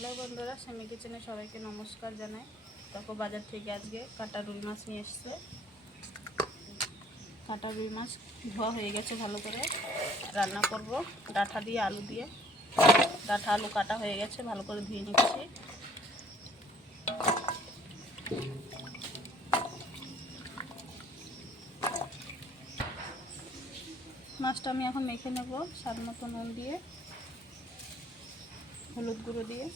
Hello বন্ধুরা, semi কিচেনে সবাইকে নমস্কার জানাই। দেখো বাজার থেকে আজকে কাটা রুই মাছ নিয়ে এসছে। কাটা রুই মাছ ধোয়া হয়ে গেছে, ভালো করে রান্না করব ডাঁটা দিয়ে আলু দিয়ে। ডাঁটা আলু কাটা হয়ে গেছে, ভালো করে ধুয়ে নিচ্ছি। মাছটা আমি এখন মেখে নেব স্বাদ মতো নুন দিয়ে, হলুদ গুঁড়ো দিয়ে।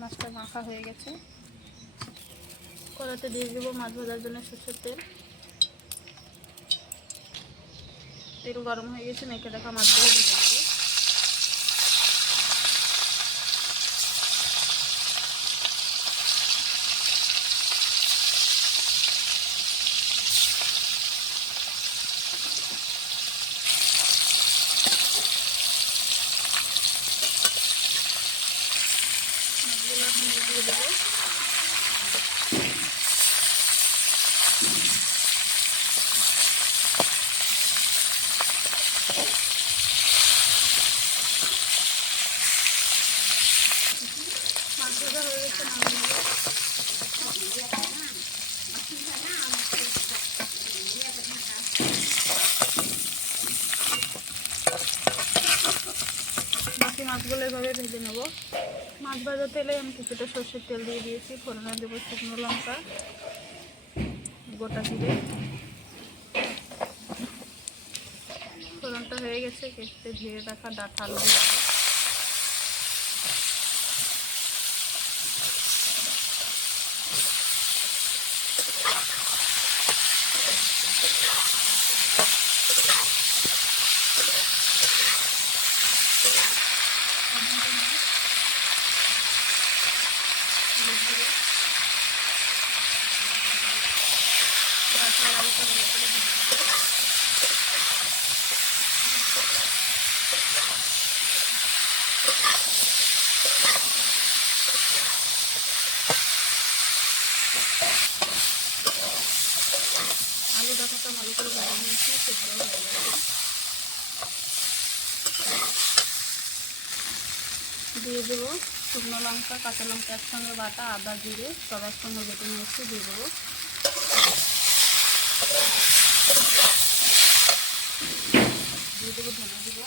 মাছটা মাখা হয়ে গেছে, কড়াতে দিয়ে দেবো মাছ ভাজার জন্য সরষের তেল। তেল গরম হয়ে গেছে, মেখে রাখা মাছগুলো ভেজে নেব। মাছগুলো এখন দিয়ে দেবো। মাছ ভাজা হয়ে গেছে, নামিয়ে নেব। বাকি মাছগুলো এভাবে ভেজে নেব। মাছ ভাজা তেলে আমি কিছুটা সর্ষের তেল দিয়ে দিয়েছি। ফোড়নে দেবো শুকনো লঙ্কা, গোটা জিরে। ফোড়নটা হয়ে গেছে, কেটে ধুয়ে রাখা ডাঁটা আলু দিয়ে দেবো। ডাঁটা আর আলুটা ভালো করে ভেজে দেবো। আলু ডাঁটাটা ভালো করে ভেজে নিয়েছি, সেদ্ধ হয়ে গেছে। দিয়ে দেবো শুকনো লঙ্কা, কাঁচা লঙ্কা একসঙ্গে বাটা, আদা জিরে সব একসঙ্গে বেটে নিয়েছি, দিয়ে দেবো। দিয়ে দেবো ধনে দেবো।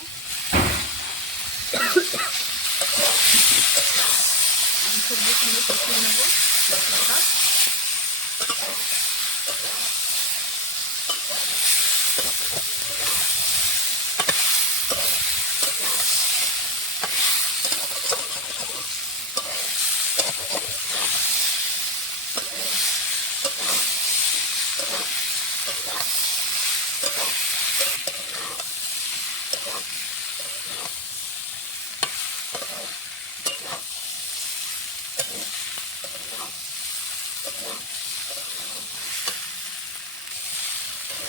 আমি সবজির সঙ্গে কষিয়ে নেবো মশলাটা।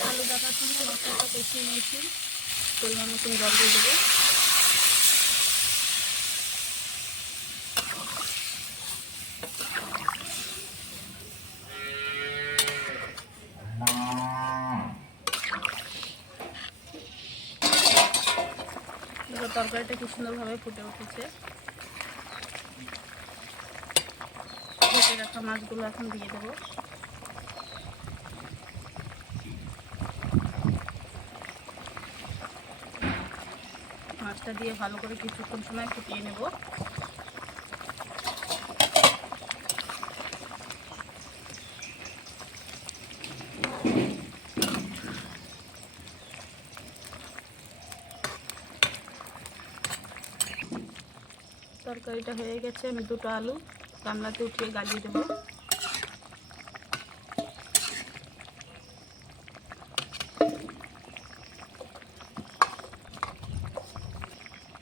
আলু ডাঁটার সঙ্গে মশলাটা কষিয়ে নিয়েছি, পরিমাণ মতন জল দিয়ে দেবো। দেখো তরকারিটা কি সুন্দরভাবে ফুটে উঠেছে। ভেজে রাখা মাছগুলো এখন দিয়ে দেবো। মাছটা দিয়ে ভালো করে কিছুক্ষণ সময় ফুটিয়ে নেব। তরকারিটা হয়ে গেছে, আমি দুটো আলু গামলাতে উঠিয়ে গালিয়ে দেবো।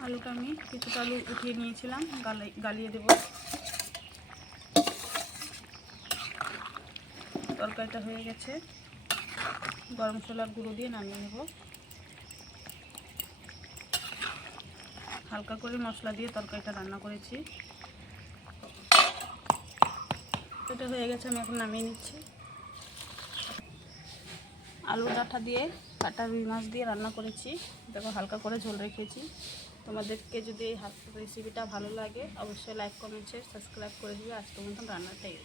আলুটা আমি কিছুটা আলু উঠিয়ে নিয়েছিলাম, গালিয়ে দেবো। তরকারিটা হয়ে গেছে, গরম মশলার গুঁড়ো দিয়ে নামিয়ে নেব। হালকা করে মশলা দিয়ে তরকারিটা রান্না করেছি। এটা হয়ে গেছে, আমি এখন নামিয়ে নিচ্ছি। আলু ডাঁটা দিয়ে কাটা রুই মাছ দিয়ে রান্না করেছি। দেখো হালকা করে ঝোল রেখেছি। তোমাদেরকে যদি এই রেসিপিটা ভালো লাগে অবশ্যই লাইক কমেন্ট শেয়ার সাবস্ক্রাইব করে দিবে। আজকের মতন রান্নাটাই।